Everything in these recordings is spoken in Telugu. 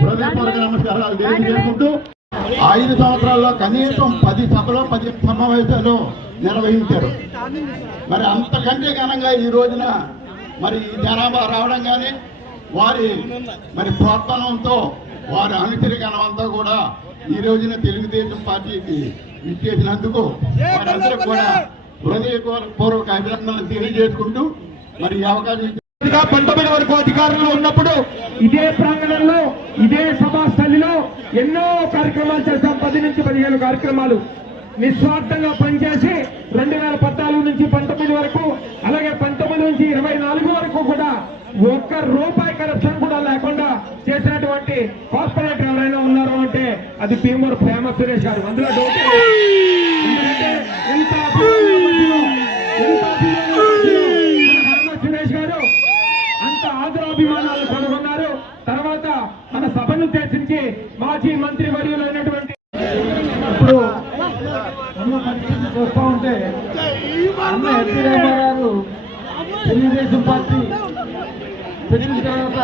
హృదయపూర్వక నమస్కారాలు తెలియజేసుకుంటూ ఐదు సంవత్సరాల్లో కనీసం పది సభలో పది సమావేశాలు నిర్వహించారు. మరి అంతకంటే ఘనంగా ఈ రోజున మరి ఈ జనాభా రావడం కానీ వారి మరి ప్రోత్సాహంతో వారి అనుచరిగణం అంతా కూడా ఈ రోజున తెలుగుదేశం పార్టీకి ఇచ్చేసినందుకు వారందరూ కూడా హృదయపూర్వక అభినందనలు తెలియజేసుకుంటూ మరి ఈ అవకాశం పంతొమ్మిది వరకు అధికారులు ఉన్నప్పుడు ఇదే ప్రాంగణంలో ఇదే సభాస్థలిలో ఎన్నో కార్యక్రమాలు చేస్తాం పది నుంచి పదిహేను కార్యక్రమాలు నిస్వార్థంగా పనిచేసి రెండు వేల పద్నాలుగు నుంచి పంతొమ్మిది వరకు అలాగే పంతొమ్మిది నుంచి ఇరవై నాలుగు వరకు కూడా ఒక్క రూపాయి కరప్షన్ కూడా లేకుండా చేసినటువంటి కార్పొరేటర్ ఎవరైనా ఉన్నారు అంటే అది పీమూరు ప్రేమ సురేష్ గారు. అందులో డౌట్ లేదు. ఎందుకంటే ఎంత అభిమానుల మధ్యలో, ఎంత అభిమానుల మధ్యలో మన ప్రేమ సురేష్ గారు అంత ఆదరాభిమానాలు కనుగొన్నారు తర్వాత మన సభను ఉద్దేశించి మాజీ మంత్రి వర్యులైనటువంటి ఇప్పుడు అన్న పరిస్థితి చూస్తూ ఉంటే అన్న ఎన్టీ రామారావు తెలుగుదేశం పార్టీ పెట్టిన తర్వాత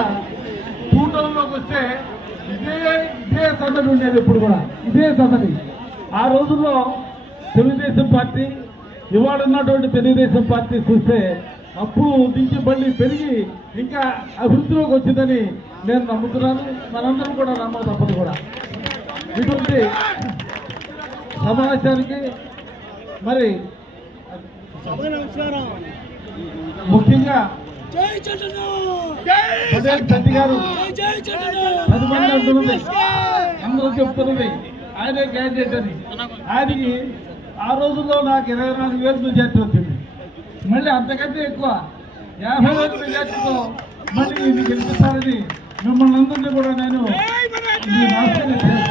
కూటమిలోకి వస్తే ఇదే ఇదే సందడి ఉండేది ఇప్పుడు కూడా. ఇదే సందడి. ఆ రోజుల్లో తెలుగుదేశం పార్టీ ఇవాళ ఉన్నటువంటి తెలుగుదేశం పార్టీ చూస్తే అప్పుడు దించి మళ్ళీ పెరిగి ఇంకా అభివృద్ధిలోకి వచ్చిందని నేను నమ్ముతున్నాను. మనందరం కూడా నమ్మ తప్పదు కూడా. ఇటువంటి సమావేశానికి మరి ముఖ్యంగా పటేల్ చంటి గారు పది మంది అంటున్నది అందరూ చెప్తున్నది ఆయనే క్యాండిడేట్ అని ఆయనకి ఆ రోజుల్లో నాకు ఇరవై నాలుగు వేలు మెజార్టీ వచ్చింది. మళ్ళీ అంతకంటే ఎక్కువ యాభై వేల మెజార్టీతో మళ్ళీ ఇది గెలిపిస్తారని మిమ్మల్ని అందరినీ కూడా నేను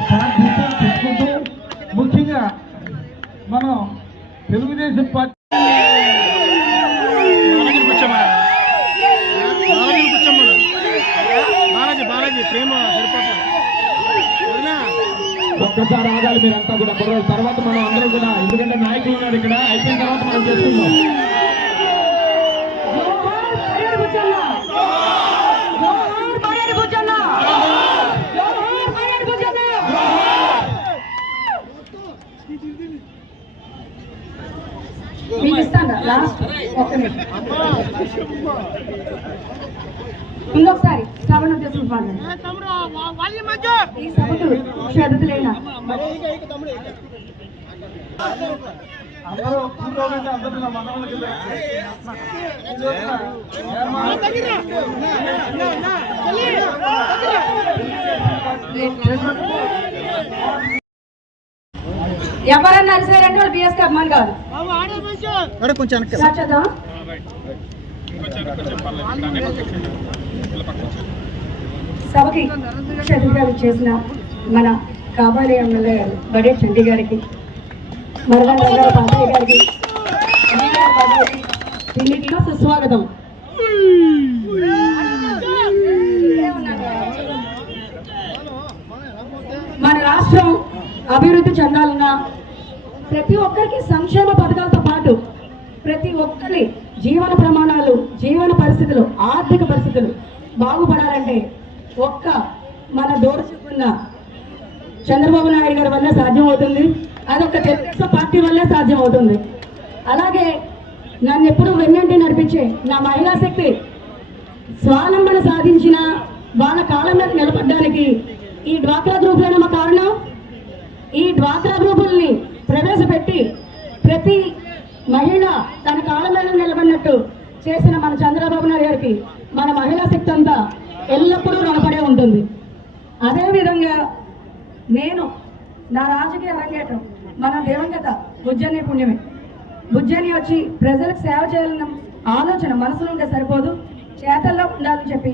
ప్రార్థిస్తూ ముఖ్యంగా మనం తెలుగుదేశం పార్టీ ఒక్కసారి ఆగాలి మీరంతా కూడా. కుర్రోళ్ళు తర్వాత మనం అందరం కూడా ఎందుకంటే నాయకులు ఉన్నారు ఇక్కడ. అయిపోయిన తర్వాత మనం చేసుకుందాం. ఇస్తాను లాస్ట్ ఒక్క నిమిషం ఇంకొకసారి శ్రవణ ఉద్దేశం పాడండి ఈ సభకు శ్రద్ధలేనా అందరూ అందరూ నా ఎవరన్నా అరిసారంటే వాళ్ళు బిఎస్కి అభిమాని కాదు. సభకి ముఖ్య అతిథిగా చేసిన మన కాబోయే ఎమ్మెల్యే గారు బడే చంటి గారికి గారు పాపయ్య సుస్వాగతం. మన రాష్ట్రం అభివృద్ధి చెందాలన్నా ప్రతి ఒక్కరికి సంక్షేమ పథకాలతో పాటు ప్రతి ఒక్కరి జీవన ప్రమాణాలు జీవన పరిస్థితులు ఆర్థిక పరిస్థితులు బాగుపడాలంటే ఒక్క మన దోరచుకున్న చంద్రబాబు నాయుడు గారి వల్ల సాధ్యం అవుతుంది అదొక తెలుగుదేశం పార్టీ వల్లే సాధ్యం అవుతుంది అలాగే నన్ను ఎప్పుడు వెన్నంటి నడిపించే నా మహిళా శక్తి స్వాలంబన సాధించిన వాళ్ళ కాలం మీద నిలబడడానికి ఈ డ్వాక్రా గ్రూపులేనమ్మా కారణం. ఈ డ్వాక్రా గ్రూపుల్ని ప్రవేశపెట్టి ప్రతి మహిళ తన కాళ్ళ మీద నిలబడినట్టు చేసిన మన చంద్రబాబు నాయుడు గారికి మన మహిళా శక్తి అంతా ఎల్లప్పుడూ రుణపడే ఉంటుంది. అదేవిధంగా నేను నా రాజకీయ అరంగేటం మన దివంగత ఉజ్జని పుణ్యమే. బుజ్జని వచ్చి ప్రజలకు సేవ చేయాలన్న ఆలోచన మనసులో ఉంటే సరిపోదు చేతల్లో ఉండాలని చెప్పి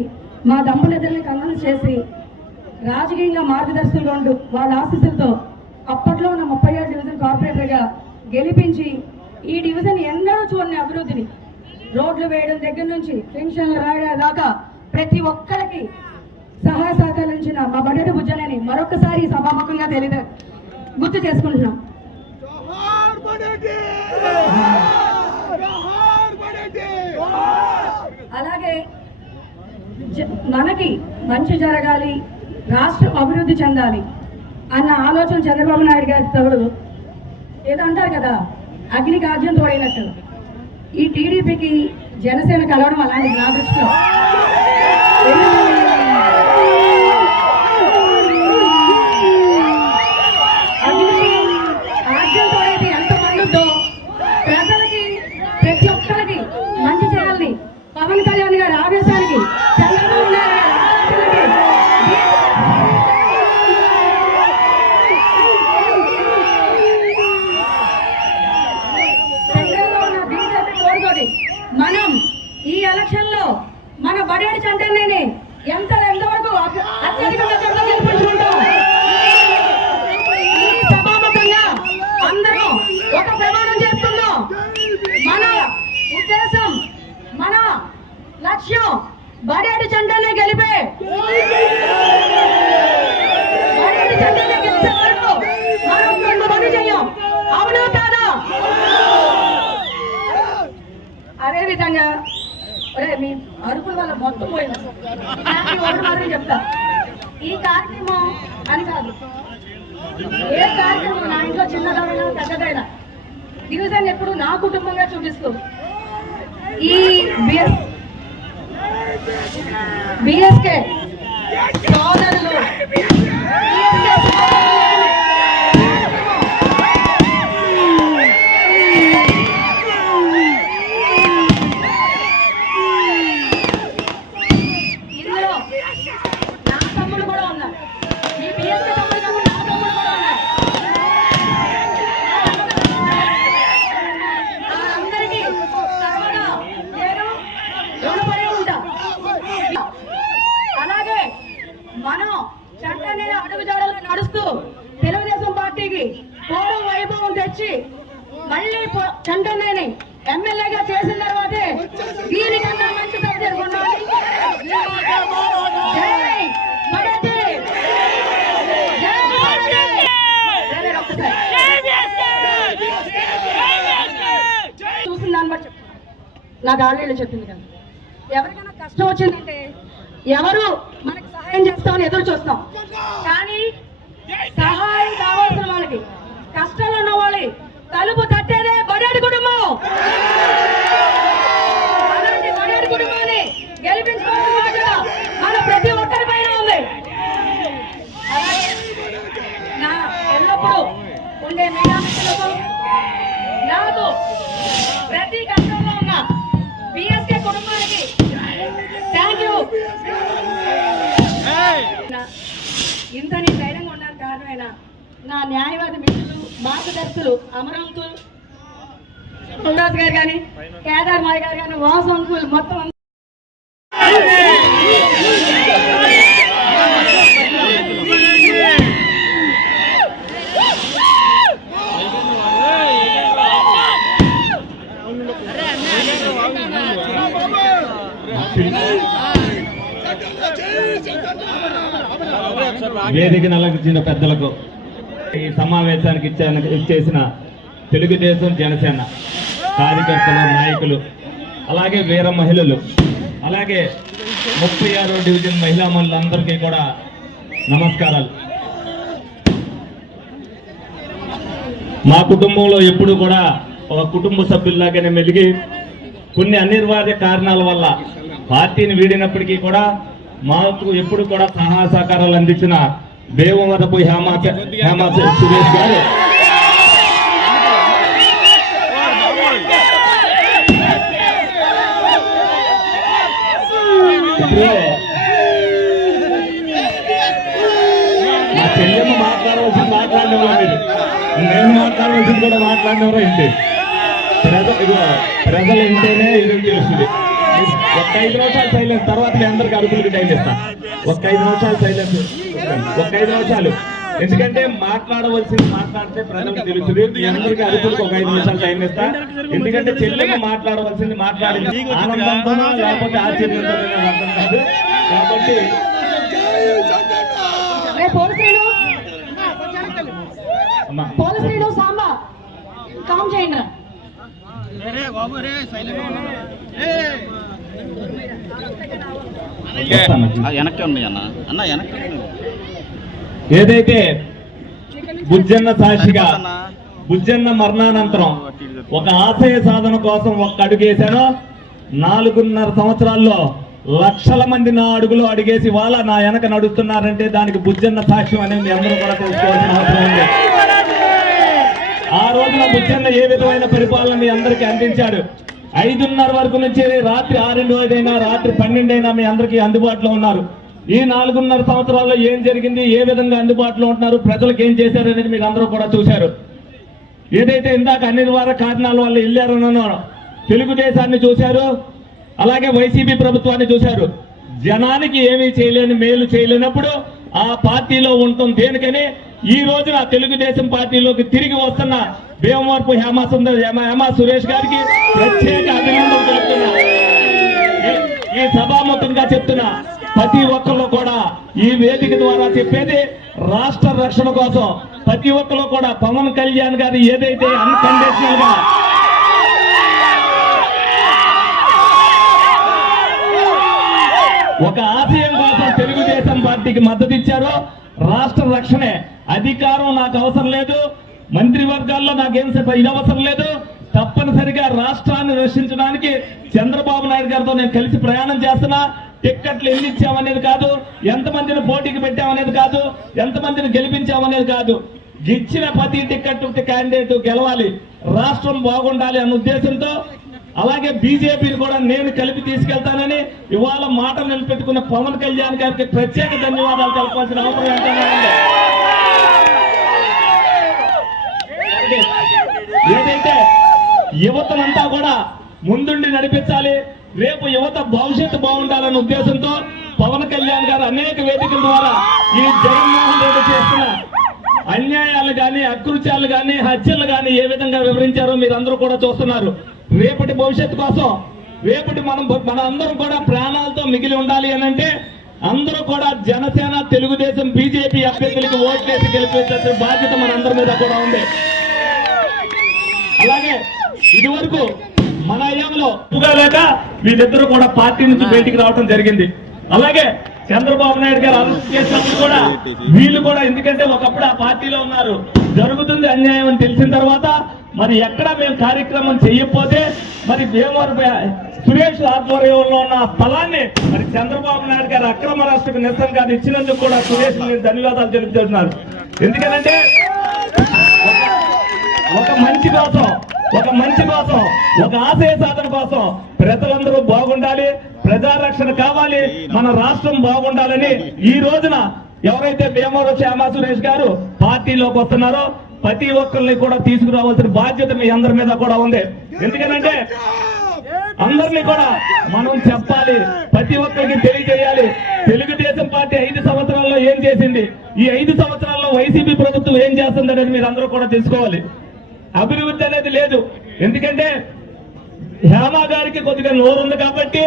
మా దంపులిద్దరిని కన్నులు చేసి రాజకీయంగా మార్గదర్శకులుగా ఉంటూ వాళ్ళ ఆశీస్సులతో అప్పట్లో ఉన్న ముప్పై ఏడు డివిజన్ కార్పొరేటర్గా గెలిపించి ఈ డివిజన్ ఎన్నడూ చూడని అభివృద్ధిని. రోడ్లు వేయడం దగ్గర నుంచి పెన్షన్లు రాయడం దాకా ప్రతి ఒక్కరికి సహాయ సహకరించిన మా బడ్డటి బుజ్జనని మరొకసారి సభాముఖంగా తెలియదు గుర్తు చేసుకుంటున్నాం. అలాగే మనకి మంచి జరగాలి రాష్ట్రం అభివృద్ధి చెందాలి. అన్న ఆలోచన చంద్రబాబు నాయుడు గారి తోడు ఏదో అంటారు కదా అగ్నికాజ్యం తోడైనట్టు. ఈ టీడీపీకి జనసేన కలవడం అలాంటి నా దృష్టిలో. కష్టం వచ్చిందంటే ఎవరు మనకి సహాయం చేస్తామని ఎదురు చూస్తాం. కానీ సహాయం కావాల్సిన వాళ్ళకి కష్టంలో ఉన్న వాళ్ళకి తలుపు తట్టేదే బడి ఇంత నేను ధైర్యంగా ఉండాలి కారణమైన నా న్యాయవాది మిత్రులు మార్గదర్శులు అమరంతు అమరావతి గారు కానీ కేదార్ మాయ్ గారు కానీ వాసు మొత్తం వేదికను అలంకరించిన పెద్దలకు ఈ సమావేశానికి ఇచ్చేసిన తెలుగుదేశం జనసేన కార్యకర్తలు నాయకులు అలాగే వీర మహిళలు అలాగే ముప్పై ఆరో డివిజన్ మహిళా మనులందరికీ కూడా నమస్కారాలు. మా కుటుంబంలో ఎప్పుడు కూడా ఒక కుటుంబ సభ్యుల్లాగానే మెలిగి కొన్ని అనివార్య కారణాల వల్ల పార్టీని వీడినప్పటికీ కూడా మాకు ఎప్పుడు కూడా సహాయ సహకారాలు అందించిన దేవవరపు హేమా హేమా సురేష్ గారు. ఇప్పుడే మా చెల్లెమ్మ మాట్లాడవలసింది మాట్లాడినవరా మీరు. నేను మాట్లాడవలసింది కూడా మాట్లాడినవరా ఏంటి? ప్రజ ఇదిగో ప్రజలు వింటేనే ఇది తెలుస్తుంది. ఒక్క ఐదు నిమిషాలు సైలెన్స్ తర్వాత మీ అందరికి అరుపులకి టైం ఇస్తా. ఒక్క ఐదు నిమిషాలు సైలెన్స్ ఒక్క ఐదు నిమిషాలు. ఎందుకంటే మాట్లాడవలసింది మాట్లాడితే ప్రజలకు తెలుస్తుంది మీ అందరికి అరుపులకు ఒక ఐదు నిమిషాలు టైం ఇస్తా. ఎందుకంటే చెల్లెమ్మ మాట్లాడవలసింది మాట్లాడింది. ఆనందంతోనో లేకపోతే అర్థం కాదు. కాబట్టి రే పోలీసులు? అమ్మా. పోలీసులు సాంబా. కామ్ చేయండి. వస్తాను. వెనక్కి ఉన్నాయి అన్న. అన్న వెనక్కి ఉన్నాయి. ఏదైతే బుజ్జన్న సాక్షిగా. బుజ్జన్న మరణానంతరం ఒక ఆశయ సాధన కోసం ఒక్క అడుగేశానో నాలుగున్నర సంవత్సరాల్లో లక్షల మంది నా అడుగులో అడిగేసి వాళ్ళ నా వెనక నడుస్తున్నారంటే దానికి బుజ్జన్న సాక్ష్యం అనేది మీ అందరూ కూడా తెలుసుకోవాల్సిన అవసరం ఉంది. ఆ రోజున బుచ్చన్న ఏ విధమైన పరిపాలన మీ అందరికీ అందించాడు? ఐదున్నర వరకు నుంచి రాత్రి ఆరిండు ఐదైనా రాత్రి పన్నెండైనా మీ అందరికీ అందుబాటులో ఉన్నారు. ఈ నాలుగున్నర సంవత్సరాల్లో ఏం జరిగింది ఏ విధంగా అందుబాటులో ఉంటున్నారు ప్రజలకు ఏం చేశారు అనేది మీరు అందరూ కూడా చూశారు. ఏదైతే ఇందాక అనివార్య కారణాల వల్ల వెళ్ళారనో తెలుగుదేశాన్ని చూశారు అలాగే వైసీపీ ప్రభుత్వాన్ని చూశారు. జనానికి ఏమీ చేయలేని మేలు చేయలేనప్పుడు ఆ పార్టీలో ఉంటుంది దేనికని? ఈ రోజున తెలుగుదేశం పార్టీలోకి తిరిగి వస్తున్న భీమవరపు హేమ సుందర్ హేమ- సురేష్ గారికి ప్రత్యేక అభినందనలు తెలుపుతున్నా. ఈ- ఈ సభాముఖంగా చెప్తున్నా ప్రతి ఒక్కరు కూడా ఈ వేదిక ద్వారా చెప్పేది రాష్ట్ర రక్షణ కోసం. ప్రతి ఒక్కరు కూడా పవన్ కళ్యాణ్ గారు ఏదైతే అన్కండిషనల్గా ఒక ఆశయం కోసం తెలుగుదేశం పార్టీకి మద్దతు ఇచ్చారో రాష్ట్ర రక్షణే. అధికారం నాకు అవసరం లేదు. మంత్రివర్గాల్లో నాకేం స- ఇది అవసరం లేదు. తప్పనిసరిగా రాష్ట్రాన్ని రక్షించడానికి చంద్రబాబు నాయుడు గారితో నేను కలిసి ప్రయాణం చేస్తున్నా. టిక్కెట్లు ఎన్ని ఇచ్చామనేది కాదు. ఎంతమందిని పోటీకి పెట్టామనేది కాదు. ఎంతమందిని గెలిపించామనేది కాదు. ఇచ్చిన ప్రతి టిక్కెట్ క్యాండిడేట్ గెలవాలి. రాష్ట్రం బాగుండాలి అన్న ఉద్దేశంతో అలాగే బీజేపీని కూడా నేను కలిపి తీసుకెళ్తానని ఇవాళ మాట నిలబెట్టుకున్న పవన్ కళ్యాణ్ గారికి ప్రత్యేక ధన్యవాదాలు తెలపాల్సిన అవసరం ఎంతైనా ఉంది ఏదైతే యువతనంతా కూడా ముందుండి నడిపించాలి రేపు యువత భవిష్యత్తు బాగుండాలనే ఉద్దేశంతో పవన్ కళ్యాణ్ గారు అనేక వేదికల ద్వారా ఈ జగన్మోహన్ రెడ్డి చేస్తున్న అన్యాయాలు గాని అకృత్యాలు గాని హత్యలు గాని ఏ విధంగా వివరించారో మీరు అందరూ కూడా చూస్తున్నారు. రేపటి భవిష్యత్తు కోసం రేపటి మనం మన అందరం కూడా ప్రాణాలతో మిగిలి ఉండాలి అని అంటే అందరూ కూడా జనసేన తెలుగుదేశం బీజేపీ అభ్యర్థులకు ఓట్లేసి గెలిపించాల్సిన బాధ్యత మన అందరి మీద కూడా ఉంది. అలాగే ఇదివరకు మన అయ్యంలో లేక వీళ్ళిద్దరూ కూడా పార్టీ నుంచి బయటికి రావడం జరిగింది. అలాగే చంద్రబాబు నాయుడు గారు అరెస్ట్ చేసినప్పుడు కూడా వీళ్ళు కూడా ఎందుకంటే ఒకప్పుడు ఆ పార్టీలో ఉన్నారు. జరుగుతుంది అన్యాయం అని తెలిసిన తర్వాత మరి ఎక్కడ మేము కార్యక్రమం చెయ్యకపోతే మరి భీమవరం సురేష్ ఆధ్వర్యంలో ఉన్న స్థలాన్ని మరి చంద్రబాబు నాయుడు గారు అక్రమ రాష్ట్రకు నిరసనగా ఇచ్చినందుకు కూడా సురేష్ నేను ధన్యవాదాలు తెలుపుతున్నారు. ఎందుకంటే ఒక మంచి కోసం ఒక మంచి కోసం ఒక ఆశయ సాధన కోసం ప్రజలందరూ బాగుండాలి ప్రజారక్షణ కావాలి మన రాష్ట్రం బాగుండాలని ఈ రోజున ఎవరైతే భీమవరం శ్యామా సురేష్ గారు పార్టీలోకి వస్తున్నారో ప్రతి ఒక్కరిని కూడా తీసుకురావాల్సిన బాధ్యత మీ అందరి మీద కూడా ఉంది. ఎందుకనంటే అందరినీ కూడా మనం చెప్పాలి ప్రతి ఒక్కరికి తెలియజేయాలి. తెలుగుదేశం పార్టీ ఐదు సంవత్సరాల్లో ఏం చేసింది? ఈ ఐదు సంవత్సరాల్లో వైసీపీ ప్రభుత్వం ఏం చేస్తుంది అనేది మీరు అందరూ కూడా తెలుసుకోవాలి. అభివృద్ధి అనేది లేదు. ఎందుకంటే హేమా గారికి కొద్దిగా నోరు ఉంది కాబట్టి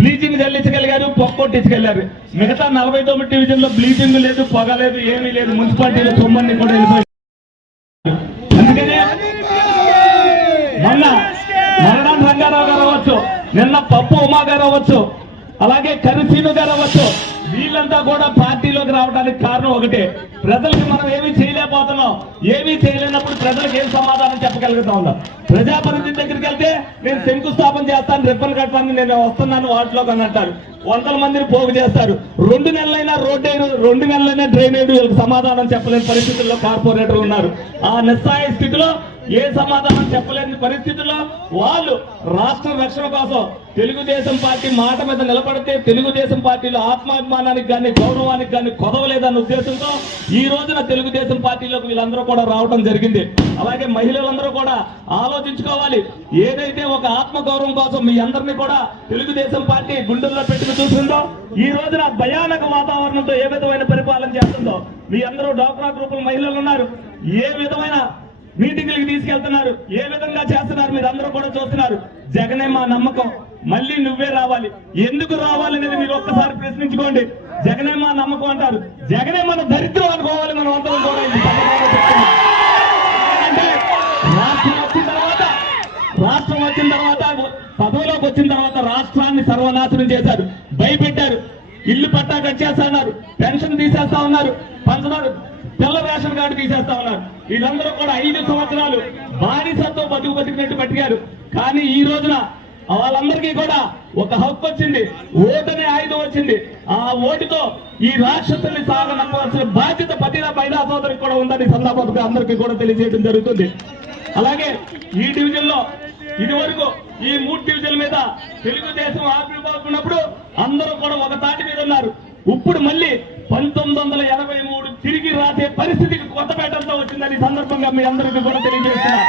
బ్లీచింగ్ చల్లించగలిగారు పొగ కొట్టించగలిగారు. మిగతా నలభై తొమ్మిది డివిజన్లో బ్లీచింగ్ లేదు పొగ లేదు ఏమీ లేదు. మున్సిపాలిటీలో సొమ్మన్ని కూడా వెళ్ళిపోయి అందుకనే మొన్న మరణం రంగారావు గారు అవ్వచ్చు నిన్న పప్పు ఉమా గారు అవ్వచ్చు అలాగే కరిసీను గారు అవ్వచ్చు వీళ్ళంతా కూడా పార్టీలోకి రావడానికి కారణం ఒకటే. ప్రజలకి మనం ఏమీ చేయలేకపోతున్నాం. ఏమీ చేయలేనప్పుడు ప్రజలకు ఏం సమాధానం చెప్పగలుగుతా ఉన్నాం? ప్రజాప్రతినిధి దగ్గరికి వెళ్తే నేను శంకుస్థాపన చేస్తాను రిబ్బన్ కట్టడానికి నేను వస్తున్నాను వాటిలోకి అని అంటారు. వందల మందిని పోగు చేస్తారు. రెండు నెలలైనా రోడ్ వేయరు రెండు నెలలైనా డ్రైనేజ్ వీళ్ళకి సమాధానం చెప్పలేని పరిస్థితుల్లో కార్పొరేటర్లు ఉన్నారు. ఆ నిస్సాయ స్థితిలో ఏ సమాధానం చెప్పలేని పరిస్థితుల్లో వాళ్ళు రాష్ట్ర రక్షణ కోసం తెలుగుదేశం పార్టీ మాట మీద నిలబడితే తెలుగుదేశం పార్టీలో ఆత్మాభిమానానికి కానీ గౌరవానికి కానీ కొదవలేదన్న ఉద్దేశంతో ఈ రోజున తెలుగుదేశం పార్టీలోకి వీళ్ళందరూ కూడా రావడం జరిగింది. అలాగే మహిళలందరూ కూడా ఆలోచించుకోవాలి. ఏదైతే ఒక ఆత్మ గౌరవం కోసం మీ అందరినీ కూడా తెలుగుదేశం పార్టీ గుండెల్లో పెట్టుకు చూస్తుందో ఈ రోజున భయానక వాతావరణంతో ఏ విధమైన పరిపాలన చేస్తుందో మీ అందరూ డాక్రా గ్రూపుల మహిళలు ఉన్నారు. ఏ విధమైన మీటింగ్లకు తీసుకెళ్తున్నారు. ఏ విధంగా చేస్తున్నారు మీరు అందరూ కూడా చూస్తున్నారు. జగనే మా నమ్మకం. మళ్ళీ నువ్వే రావాలి. ఎందుకు రావాలి అనేది మీరు ఒక్కసారి ప్రశ్నించుకోండి. జగనే మా నమ్మకం అంటారు. జగనే మన దరిద్రం అనుకోవాలి మనం అందరం కూడా రాష్ట్రం వచ్చిన తర్వాత రాష్ట్రం వచ్చిన తర్వాత పదవిలోకి వచ్చిన తర్వాత రాష్ట్రాన్ని సర్వనాశనం చేశారు. భయపెట్టారు. ఇల్లు పట్టా కట్టేస్తున్నారు పెన్షన్ తీసేస్తా ఉన్నారు. పంచదారు తెల్ల రేషన్ కార్డు తీసేస్తా ఉన్నారు వీళ్ళందరూ కూడా ఐదు సంవత్సరాలు బానిసత్వం బతుకు బతికినట్టు బతికారు కానీ ఈ రోజున వాళ్ళందరికీ కూడా ఒక హక్కు వచ్చింది. ఓటనే ఆయుధం వచ్చింది. ఆ ఓటుతో ఈ రాక్షసుల్ని సాగనవలసిన బాధ్యత పతిన మహిళా సోదరికి కూడా ఉందని సందర్భంగా అందరికీ కూడా తెలియజేయడం జరుగుతుంది. అలాగే ఈ డివిజన్లో ఇది వరకు ఈ మూడు డివిజన్ల మీద తెలుగుదేశం ఆవిర్భావుకున్నప్పుడు అందరూ కూడా ఒక తాటి మీద ఉన్నారు. ఇప్పుడు మళ్ళీ పంతొమ్మిది వందల ఎనభై మూడు తిరిగి రాసే పరిస్థితికి కొత్తపేటంతో వచ్చిందని సందర్భంగా మీ అందరికీ కూడా తెలియజేస్తున్నా.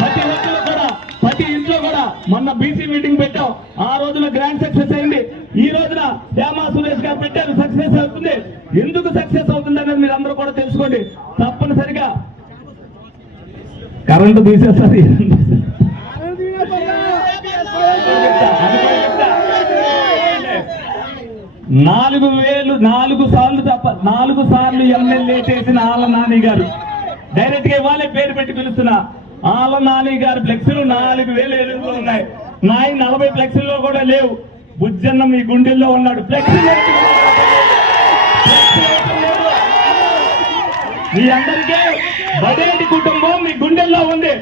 ప్రతి ఒక్కరు కూడా ప్రతి ఇంట్లో కూడా మొన్న బీసీ మీటింగ్ పెట్టాం. ఆ రోజున గ్రాండ్ సక్సెస్ అయింది. ఈ రోజున హేమా సురేష్ గారు పెట్టారు సక్సెస్ అవుతుంది. ఎందుకు సక్సెస్ అవుతుంది అనేది మీరు అందరూ కూడా తెలుసుకోండి. తప్పనిసరిగా కరెంటు తీసేస్తారు. నాలుగు వేలు నాలుగు సార్లు తప్ప నాలుగు సార్లు ఎమ్మెల్యే చేసిన ఆల నాని గారు. డైరెక్ట్గా ఇవాళే పేరు పెట్టి పిలుస్తున్నా. ఆల నాని గారు ఫ్లెక్సీలు నాలుగు వేలు ఎలుగులో ఉన్నాయి. నాయన నలభై ఫ్లెక్సీల్లో కూడా లేవు. బుజ్జన్న మీ గుండెల్లో ఉన్నాడు. ఫ్లెక్సీ మీ అందరికీ బడేటి కుటుంబం మీ గుండెల్లో ఉంది.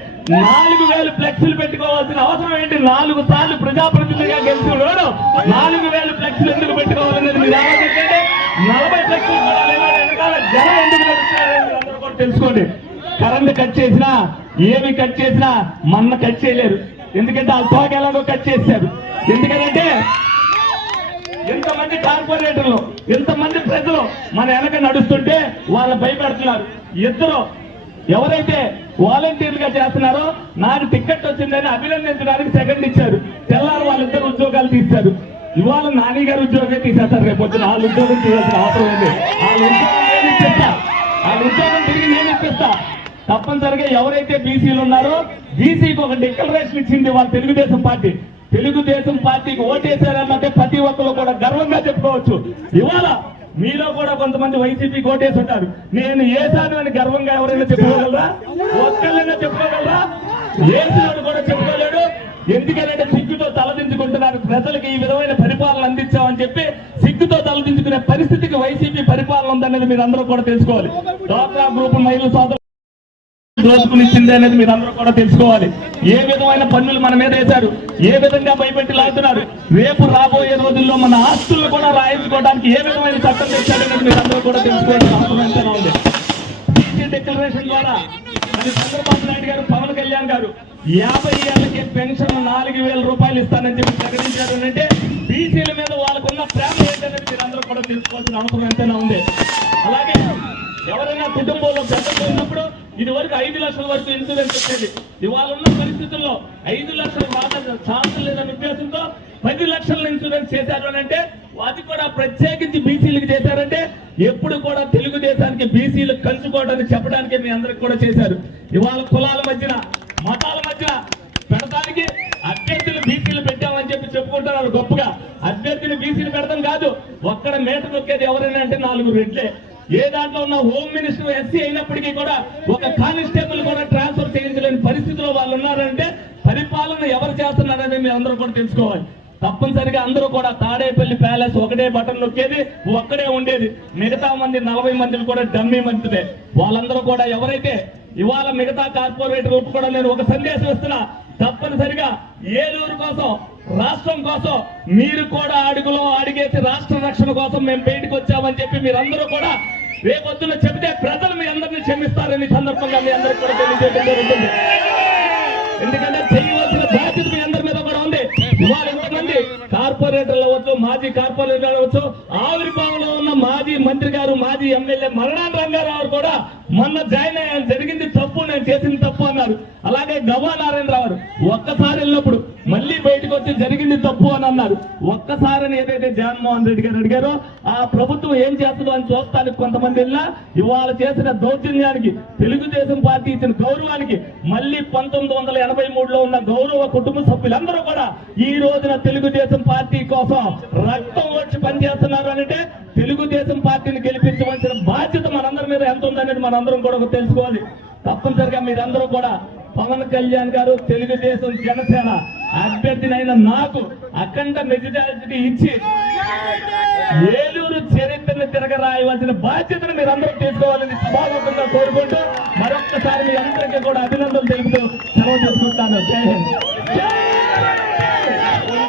నాలుగు వేలు ఫ్లెక్సీలు పెట్టుకోవాల్సిన అవసరం ఏంటి? నాలుగు సార్లు ప్రజాప్రతినిధిగా గెలిచినోడు నాలుగు వేలు ఫ్లెక్సీలు ఎందుకు పెట్టుకోవాలనేది మీరు ఆలోచించండి. నలభై ఫ్లెక్సీలు జనం ఎందుకు నడుస్తున్నారని అందరూ తెలుసుకోండి. కరెంట్ కట్ చేసినా ఏమి కట్ చేసినా మన్న కట్ చేయలేరు. ఎందుకంటే ఆ తోక ఎలాగో కట్ చేశారు ఎందుకంటే ఎంతమంది కార్పొరేటర్లు ఎంతమంది ప్రజలు మన వెనక నడుస్తుంటే వాళ్ళు భయపెడుతున్నారు. ఇద్దరు ఎవరైతే వాలంటీర్లుగా చేస్తున్నారో నాకు టికెట్ వచ్చిందని అభినందించడానికి సెకండ్ ఇచ్చారు. తెల్లారు వాళ్ళిద్దరు ఉద్యోగాలు తీశారు. ఇవాళ నాని గారు ఉద్యోగం తీసేస్తారు రేపు పొద్దున. వాళ్ళు ఉద్యోగం చేయాల్సిన అవసరం ఉంది. వాళ్ళ ఉద్యోగం నేను ఇప్పిస్తా? వాళ్ళ ఉద్యోగం తిరిగి నేను ఇప్పిస్తా. తప్పనిసరిగా ఎవరైతే బీసీలు ఉన్నారో బీసీకి ఒక డిక్లరేషన్ ఇచ్చింది వాళ్ళ తెలుగుదేశం పార్టీ. తెలుగుదేశం పార్టీకి ఓటేశారన్నంటే ప్రతి ఒక్కరు కూడా గర్వంగా చెప్పుకోవచ్చు. ఇవాళ మీలో కూడా కొంతమంది వైసీపీ ఓటేసి ఉంటారు నేను ఏసాను అని గర్వంగా ఎవరైనా చెప్పుకోగలరా? ఒక్కళ్ళైనా చెప్పుకోగలరా? ఏసాను కూడా చెప్పుకోలేడు. ఎందుకంటే సిగ్గుతో తలదించుకుంటున్నారు. ప్రజలకు ఈ విధమైన పరిపాలన అందించామని చెప్పి సిగ్గుతో తలదించుకునే పరిస్థితికి వైసీపీ పరిపాలన ఉందనేది మీరు అందరూ కూడా తెలుసుకోవాలి. డోక్రా గ్రూప్ మహిళల సోదరు దోచుకునిచ్చింది అనేది మీరు అందరూ కూడా తెలుసుకోవాలి. ఏ విధమైన పన్నులు మన మీద వేశారు? ఏ విధంగా భయపెట్టి లాగుతున్నారు రేపు రాబోయే రోజుల్లో మన ఆస్తులు కూడా రాయించుకోవడానికి ఏ విధమైన చట్టం తెచ్చారు అనేది మీరు అందరూ కూడా తెలుసుకోవాల్సిన అవసరం ఎంతైనా ఉంది. డిక్లరేషన్ ద్వారా మరి చంద్రబాబు నాయుడు గారు పవన్ కళ్యాణ్ గారు యాభై ఏళ్ళకి పెన్షన్ నాలుగు వేల రూపాయలు ఇస్తానని చెప్పి ప్రకటించారు అంటే బీసీల మీద వాళ్ళకున్న ప్రేమ ఏంటనేది మీరు అందరూ కూడా తెలుసుకోవాల్సిన అవసరం ఎంతైనా ఉంది. అలాగే ఎవరైనా కుటుంబంలో పెద్ద ఉన్నప్పుడు ఇది వరకు ఐదు లక్షల వరకు ఇన్సూరెన్స్ వచ్చేది. ఇవాళ ఉన్న పరిస్థితుల్లో ఐదు లక్షలు రాదని ఛాన్స్ లేదనే ఉద్దేశంతో పది లక్షల ఇన్సూరెన్స్ చేశారు అని అంటే అది కూడా ప్రత్యేకించి బీసీలకు చేశారంటే ఎప్పుడు కూడా తెలుగుదేశానికి బీసీలు కలుసుకోవడానికి చెప్పడానికి మీ అందరికి కూడా చేశారు. ఇవాళ కులాల మధ్యన మతాల మధ్యన పెడతానికి చెప్పుకుంటున్నారు గొప్పగా. అభ్యర్థులు బీసీలు పెడతాం కాదు ఒక్కడ మేట నొక్కేది ఎవరైనా అంటే నాలుగు రెడ్లే. ఏ దాంట్లో ఉన్న హోమ్ మినిస్టర్ ఎస్సీ అయినప్పటికీ కూడా ఒక కానిస్టేబుల్ కూడా ట్రాన్స్ఫర్ చేయించలేని పరిస్థితిలో వాళ్ళు ఉన్నారంటే పరిపాలన ఎవరు చేస్తున్నారని మీరు అందరూ కూడా తెలుసుకోవాలి. తప్పనిసరిగా అందరూ కూడా తాడేపల్లి ప్యాలెస్ ఒకటే బటన్ నొక్కేది ఒక్కడే ఉండేది. మిగతా మంది నలభై మందిని కూడా డమ్మీ మంచిదే వాళ్ళందరూ కూడా ఎవరైతే ఇవాళ మిగతా కార్పొరేటర్ కూడా నేను ఒక సందేశం ఇస్తున్నా తప్పనిసరిగా ఏలూరు కోసం రాష్ట్రం కోసం మీరు కూడా అడుగులో అడిగేసి రాష్ట్ర రక్షణ కోసం మేము బయటకు వచ్చామని చెప్పి మీరందరూ కూడా రేపొద్దున చెబితే ప్రజలు మీ అందరినీ క్షమిస్తారని ఈ సందర్భంగా మీ అందరికీ కూడా తెలియజేయడం జరుగుతుంది. ఎందుకంటే చేయవలసిన బాధ్యత మీ అందరి మీద కూడా ఉంది. ఇవాళ ఎంతమంది కార్పొరేటర్లు అవ్వచ్చు మాజీ కార్పొరేటర్ అవ్వచ్చు ఆవిర్భావంలో ఉన్న మాజీ మంత్రి గారు మాజీ ఎమ్మెల్యే మరణాన్ రంగారావు కూడా మొన్న జాయిన్ అయ్యాను జరిగింది తప్పు నేను చేసింది తప్పు అన్నారు. అలాగే గవా నారాయణరావు గారు ఒక్కసారి వెళ్ళినప్పుడు మళ్ళీ బయటకు వచ్చి జరిగింది తప్పు అని అన్నారు. ఒక్కసారి ఏదైతే జగన్మోహన్ రెడ్డి గారు అడిగారో ఆ ప్రభుత్వం ఏం చేస్తుందో అని చూస్తానికి కొంతమంది వెళ్ళినా ఇవాళ చేసిన దౌర్జన్యానికి తెలుగుదేశం పార్టీ ఇచ్చిన గౌరవానికి మళ్ళీ పంతొమ్మిది వందల ఎనభై మూడులో ఉన్న గౌరవ కుటుంబ సభ్యులందరూ కూడా ఈ రోజున తెలుగుదేశం పార్టీ కోసం రక్తం వచ్చి పనిచేస్తున్నారు అంటే తెలుగుదేశం పార్టీని గెలిపించవలసిన బాధ్యత మనందరి మీద ఎంత ఉందనేది మనందరం కూడా తెలుసుకోవాలి. తప్పనిసరిగా మీరందరూ కూడా పవన్ కళ్యాణ్ గారు తెలుగుదేశం జనసేన అభ్యర్థినైన నాకు అఖండ మెజారిటీ ఇచ్చి ఏలూరు చరిత్రను తిరగరాయవలసిన బాధ్యతను మీరందరూ తీసుకోవాలని సభాముఖంగా కోరుకుంటూ మరొక్కసారి మీ అందరికీ కూడా అభినందనలు తెలుపుతూ సెలవు చేసుకుంటాను జై హింద్.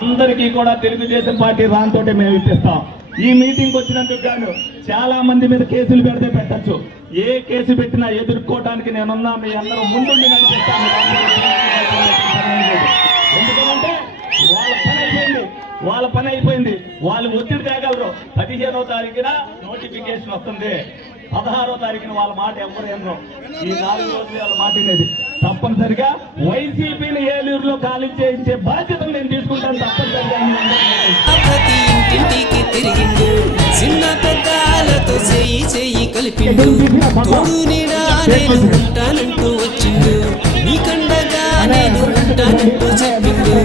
అందరికీ కూడా తెలుగుదేశం పార్టీ రాంతోటే మేము ఇప్పిస్తాం. ఈ మీటింగ్ వచ్చినందుకు గాను చాలా మంది మీద కేసులు పెడితే పెట్టచ్చు. ఏ కేసు పెట్టినా ఎదుర్కోవడానికి నేనున్నా మీ అందరూ ముందుండి నడిపిస్తాను. ఎందుకంటే వాళ్ళ పని అయిపోయింది. వాళ్ళ పని అయిపోయింది. వాళ్ళు ఒత్తిడి తేగలరు. పదిహేనో తారీఖున నోటిఫికేషన్ వస్తుంది. పదహారో తారీఖున వాళ్ళ మాట ఎవరు ఎన్నో ఈ నాలుగు రోజులు వాళ్ళ మాట అనేది తప్పనిసరిగా వైసీపీని ఏలూరులో ఖాళీ చేయించే బాధ్యతను నేను తీసుకుంటాను. తప్పనిసరిగా ఇంటికి తిరిగిండు. చిన్న పెద్దలతో చెయ్యి చెయ్యి కలిపిండు. తోడు నీడా నేను ఉంటానంటూ వచ్చిండు. నీకండగా నేను ఉంటానంటూ చెప్పిండు.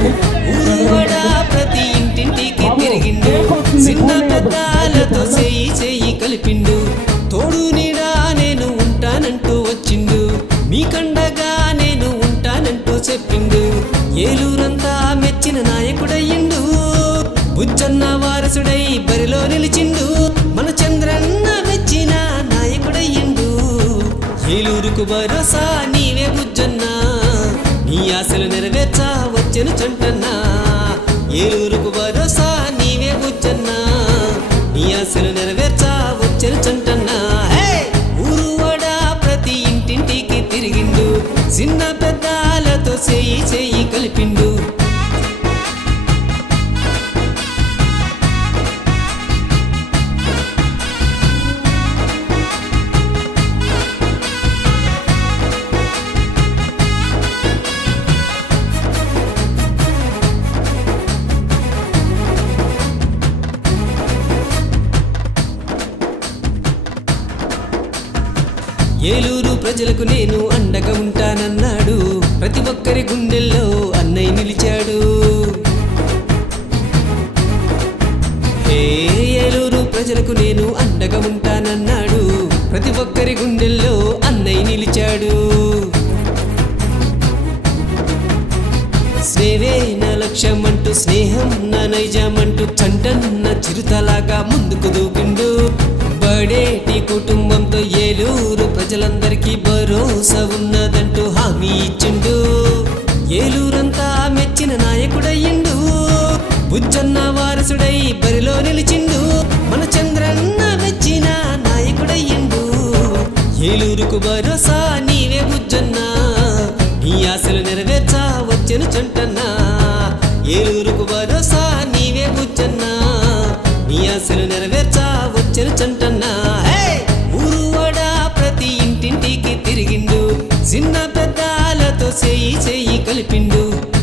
ఊరువడా ప్రతి ఇంటింటికి తిరిగిండు. చిన్న పెద్దలతో చెయ్యి చెయ్యి కలిపిండు. తోడు నీడా నేను ఉంటానంటూ వచ్చిండు. మీకండగా నేను ఉంటానంటూ చెప్పిండు. ఏలూరంతా మెచ్చిన నాయకుడయ్యిండు వారసుడై బరిలో నిలిచిండు. మన చంద్రన్న మెచ్చిన నాయకుడయ్యిండు. ఏలూరుకు భరోసా నీవే బుజ్జన్న. నీ ఆశలు నెరవేర్చా వచ్చెను చంటన్నా. ఏలూరుకు స్నేహే నా లక్ష్యమంటూ స్నేహం నా నైజమంటూ చంటన్న చిరుతలాగా ముందుకు దూకిండు. బడేటి కుటుంబంతో ఏలూరు ప్రజలందరికీ భరోసా ఉన్నదంటూ హామీ ఇచ్చిండు. ఏలూరంతా మెచ్చిన నాయకుడయ్యిండు. బుజ్జన్న వారసుడై బరిలో నిలిచిండు. మన చంద్రన్న మెచ్చిన నాయకుడయ్యిండు. ఏలూరుకు భరోసా నీవే బుజ్జన్నా. నీ ఆశలు నెరవేర్చ వచ్చెను చంటన్నా. ఏలూరుకు భరోసా నీవే బుజ్జన్నా నీ ఆశలు నెరవేర్చా వచ్చెను చంటన్నా. ఊరు వడా ప్రతి ఇంటింటికి తిరిగిండు. చిన్న పెద్దాలతో చెయ్యి చెయ్యి కలిపిండు.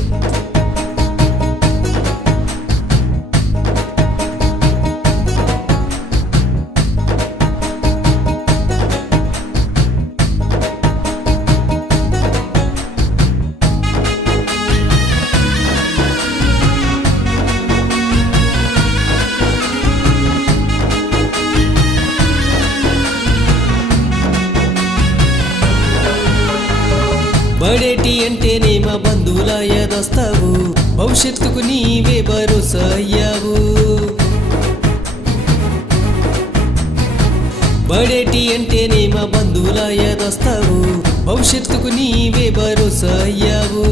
బడేటి అంటేనే మా బంధువుల ఎదొస్తావు భవిష్యత్తుకు నీవే భరోసా అయ్యావు. బడేటి అంటేనే మా బంధువుల ఎదొస్తావు భవిష్యత్తుకు నీవే భరోసా అయ్యావు.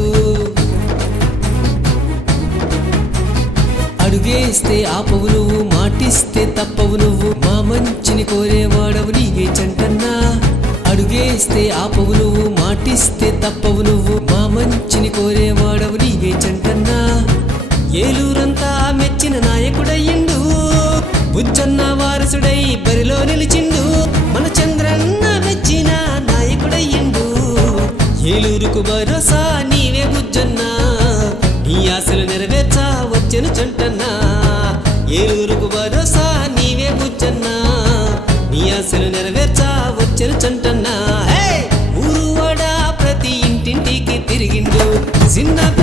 అడుగేస్తే ఆపవు నువ్వు మాటిస్తే తప్పవు నువ్వు. మా మంచిని కోరేవాడవు నీవే చంటన్నా అడుగేస్తే ఆపవు నువ్వు మాటిస్తే తప్పవు నువ్వు. మా మంచిని కోరేవాడవు నీవే చంటన్నా ఏలూరంతా మెచ్చిన నాయకుడయ్యిండు. బుజ్జన్న వారసుడై బరిలో నిలిచిండు. మన చంద్రన్న మెచ్చిన నాయకుడయ్యిండు. ఏలూరుకు భరోసా నీవే బుజ్జన్నా. నీ ఆశలు నెరవేర్చా వచ్చెను చంటన్నా ఏలూరుకు భరోసా నీవే బుజ్జన్నా. నీ ఆశలు నెరవేర్చా వచ్చెను చంట తిరిగిండు